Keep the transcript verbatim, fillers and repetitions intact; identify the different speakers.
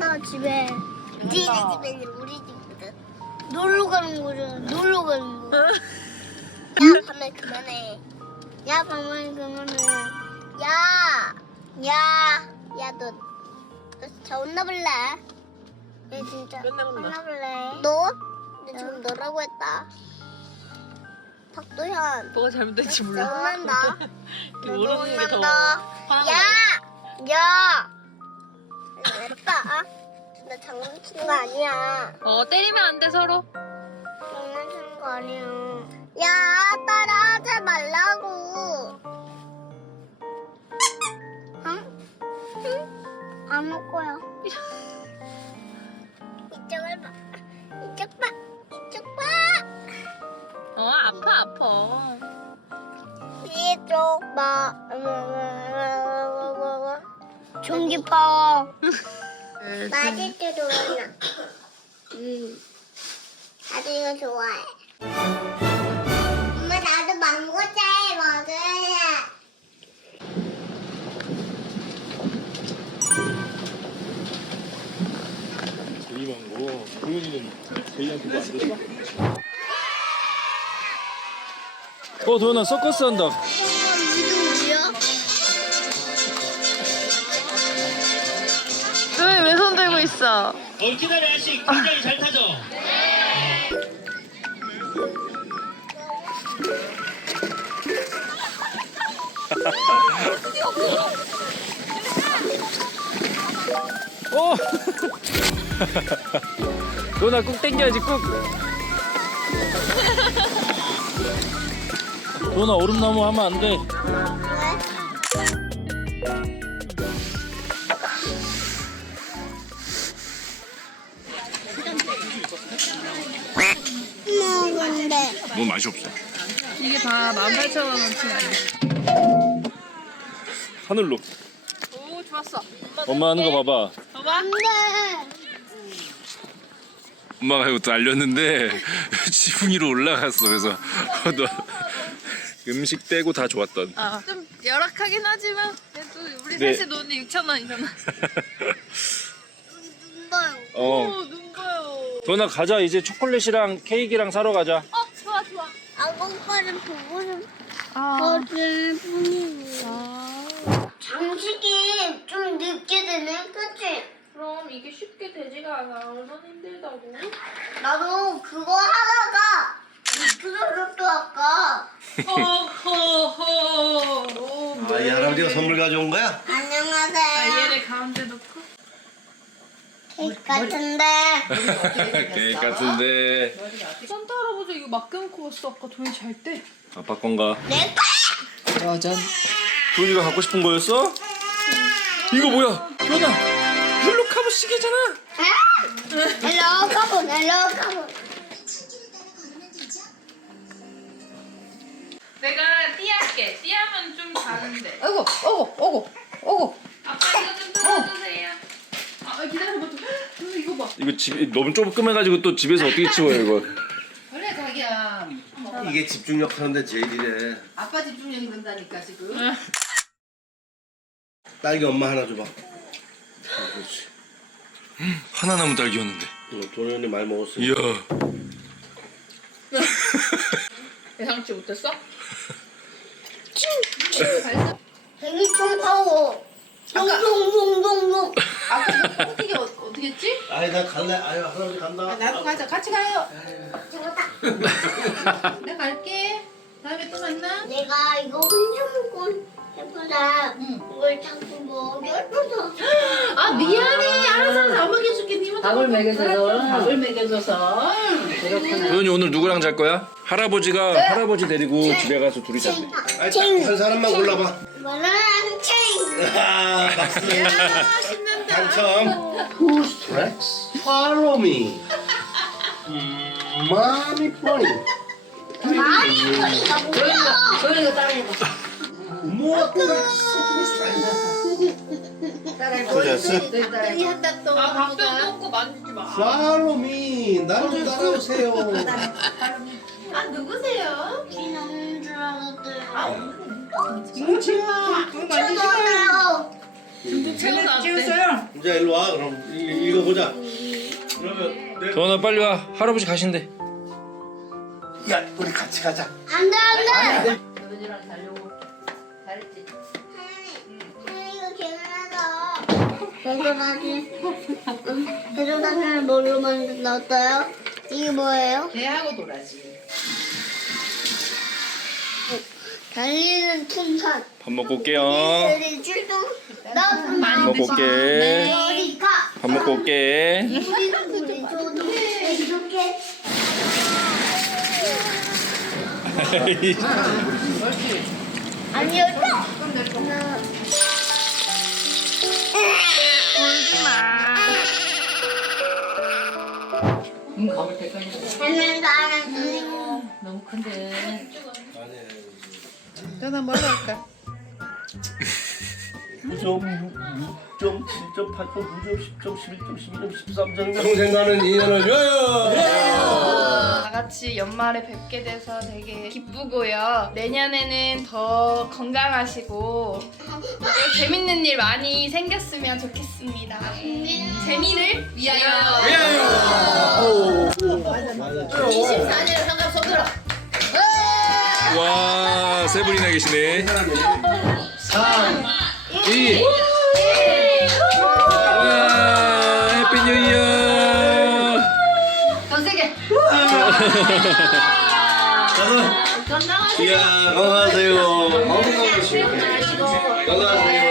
Speaker 1: 가자 집에. 니네 집에 아니라 우리 집이거든. 놀러 가는 거잖아. 놀러 가는 거. 야 밤에 그만해. 야 밤에 그만해. 야, 야, 야 너, 너 진짜 혼나볼래? 야 진짜
Speaker 2: 맨날 혼나.
Speaker 1: 혼나볼래? 너? 너 지금 너라고 했다. 탁도현.
Speaker 2: 뭐가 잘못된지
Speaker 1: 진짜
Speaker 2: 몰라.
Speaker 1: 혼난다.
Speaker 2: 이렇게
Speaker 1: 너도
Speaker 2: 모르는 게 더
Speaker 1: 혼난다.
Speaker 2: 화나는
Speaker 1: 야! 야! 알았다. 나 장난치는 거 아니야.
Speaker 2: 어, 때리면 안 돼, 서로.
Speaker 1: 장난치는 거 아니야. 야, 따라하지 말라고. 응? 응? 안 올 거야. 이쪽을 봐. 이쪽 봐. 이쪽 봐.
Speaker 2: 어, 아파, 아파.
Speaker 1: 이쪽 봐. 전기 파워. 맞을 때 좋아나. 응. 나도 이거 좋아해. 엄마 나도 망고차에 먹을래.
Speaker 3: 제이망고. 도현이는 제이한테 안 줬어? 어, 도현아 서커스 한다.
Speaker 1: 어, 이거 뭐야?
Speaker 2: 왜, 왜 손 들고 있어?
Speaker 4: 얼기다리 아저씨 굉장히 잘 타죠?
Speaker 3: 어! 도현아 꾹 당겨야지 꾹. 도현아 얼음나무 하면 안 돼.
Speaker 1: 먹은데.
Speaker 3: 너무 맛이 없어.
Speaker 2: 이게 다 만 팔천 원어치 아니야?
Speaker 3: 하늘로.
Speaker 2: 오, 좋았어.
Speaker 3: 엄마 하는 거 봐봐.
Speaker 2: 봐봐.
Speaker 1: 안돼.
Speaker 3: 엄마가 이것도 알렸는데 지붕 위로 올라갔어. 그래서 너 음식 빼고 다 좋았던.
Speaker 2: 아, 좀 열악하긴 하지만 그래도 우리
Speaker 3: 네.
Speaker 2: 셋이 노는 육천 원이잖아.
Speaker 3: 어.
Speaker 2: 오, 눈 봐요.
Speaker 3: 도현아 가자. 이제 초콜릿이랑 케이크랑 사러 가자.
Speaker 2: 어, 좋아, 좋아.
Speaker 1: 아공파를 보고 싶
Speaker 2: 아.
Speaker 1: 거들 뿐이고.
Speaker 2: 아.
Speaker 1: 장식이 좀 늦게 되네, 그치?
Speaker 2: 그럼 이게 쉽게 되지가 않아. 얼마나 힘들다고.
Speaker 1: 나도 그거 하다가 미끄러졌어 아까.
Speaker 2: 허허허.
Speaker 5: 아, 이 할아버지가 선물 가져온 거야?
Speaker 1: 안녕하세요.
Speaker 2: 아, 얘를 가운데 놓고.
Speaker 1: 케이크 같은데.
Speaker 3: 케이크 같은데.
Speaker 2: 산타 할아버지 이거 맡겨놓고 왔어. 아까 돈이 잘 때.
Speaker 3: 아빠 건가?
Speaker 1: 내 거야.
Speaker 2: 짜잔.
Speaker 3: 도현이가 갖고 싶은 거였어? 이거 뭐야? 도현아 헬로 카보 시계잖아.
Speaker 1: 헬로 카본, 헬로 카본.
Speaker 2: 내가 띠할게. 띠하면 좀 다른데.
Speaker 6: 어구, 어구, 어구, 어구.
Speaker 2: 아빠 이거 좀 뜯어주세요. 아, 기다려봐. 좀. 이거 봐.
Speaker 3: 이거 집 너무 조금해가지고 또 집에서 어떻게 치워요 이거?
Speaker 6: 그래, 자기야.
Speaker 5: 이게 집중력 하는데 제일이래.
Speaker 6: 아빠 집중력이 그런다니까, 지금.
Speaker 5: 딸기 엄마 하나 줘봐. 그렇지.
Speaker 3: 하나 남은 딸기였는데.
Speaker 5: 어, 도현이 많이 먹었어.
Speaker 3: 이야.
Speaker 2: 예상치 못했어?
Speaker 1: 생일 총파워. 동동동동동.
Speaker 6: 아까 어떻게, 어떻게 했지?
Speaker 5: 아이 나 갈래. 아유 할아버지 간다.
Speaker 6: 아, 나도 가자. 같이 가요.
Speaker 1: 잡았다.
Speaker 6: 내가 갈게. 다음에 또 만나.
Speaker 1: 내가 이거 혼자 먹고 해보자. 이걸 자꾸 먹여줘서.
Speaker 6: 아, 미안해. 알아서 안 먹여줄게. 니만
Speaker 7: 밥을 먹여줘서.
Speaker 6: 밥을 먹여줘서.
Speaker 3: 도현이 오늘 누구랑 잘 거야? 할아버지가 할아버지 데리고 집에 가서 둘이 잔대.
Speaker 5: 아이 딱한 사람만 골라봐.
Speaker 1: 바나나 체인.
Speaker 5: 아, 박수.
Speaker 2: 신난다.
Speaker 5: 당첨. Who's tracks? Follow me. Mommy pony.
Speaker 1: 많이 거리가 뭐야?
Speaker 7: 소연이가 따라해봐.
Speaker 5: More tracks. Who's tracks?
Speaker 6: 따라해봐.
Speaker 5: 됐어.
Speaker 6: 따라해봐. 한다 또.
Speaker 2: 아, 밥도 먹고 만지지 마.
Speaker 5: Follow me. 나를 좀 따라오세요.
Speaker 6: 아, 누구세요?
Speaker 1: 비 나오는 줄 알았대.
Speaker 6: 뭉치야. 그거 만지지 마요.
Speaker 1: 쳐다요.
Speaker 2: 찍었어요?
Speaker 5: 이제 일로 와. 그럼 이- 읽어보자. 그러면 내...
Speaker 3: 도원아 빨리 와. 할아버지 가신대.
Speaker 5: 야, 우리 같이 가자.
Speaker 1: 안돼 안돼.
Speaker 6: 너희들랑 자려고 잘했지.
Speaker 1: 이거 개나다. 배도라지. 배도라지를 뭘로 만들었어요? 이게 뭐예요?
Speaker 6: 개하고 놀아지.
Speaker 1: 달리는 풍선.
Speaker 3: 밥 먹고 올게요.
Speaker 1: 우리 출동. 나도
Speaker 3: 밥 먹고 올게.
Speaker 1: 어디 가?
Speaker 3: 밥 먹고 올게.
Speaker 1: 우리는 우리 저도 이렇게. 아니요.
Speaker 6: 응, 가볼 때까지.
Speaker 1: 하면서 하면서.
Speaker 6: 너무 큰데.
Speaker 2: 너나 뭐 할까?
Speaker 5: 구 점, 육 점, 칠 점, 팔 점, 구 점, 십 점, 십일 점, 십이 점, 십삼 점. 평생 가는 인연을 위하여.
Speaker 7: 다 같이 연말에 뵙게 돼서 되게 기쁘고요. 내년에는 더 건강하시고 또 재밌는 일 많이 생겼으면 좋겠습니다. 재미를 위하여.
Speaker 6: 이십사 년 상관없어 들어.
Speaker 3: 와, 세 분이나 계시네.
Speaker 5: 삼.
Speaker 3: 이. 와, 해피 뉴 이어.
Speaker 6: 더 세게.
Speaker 5: 가자.
Speaker 6: 건강하세요.
Speaker 5: 이야, 건강하세요. 건강하세요. 건강하세요.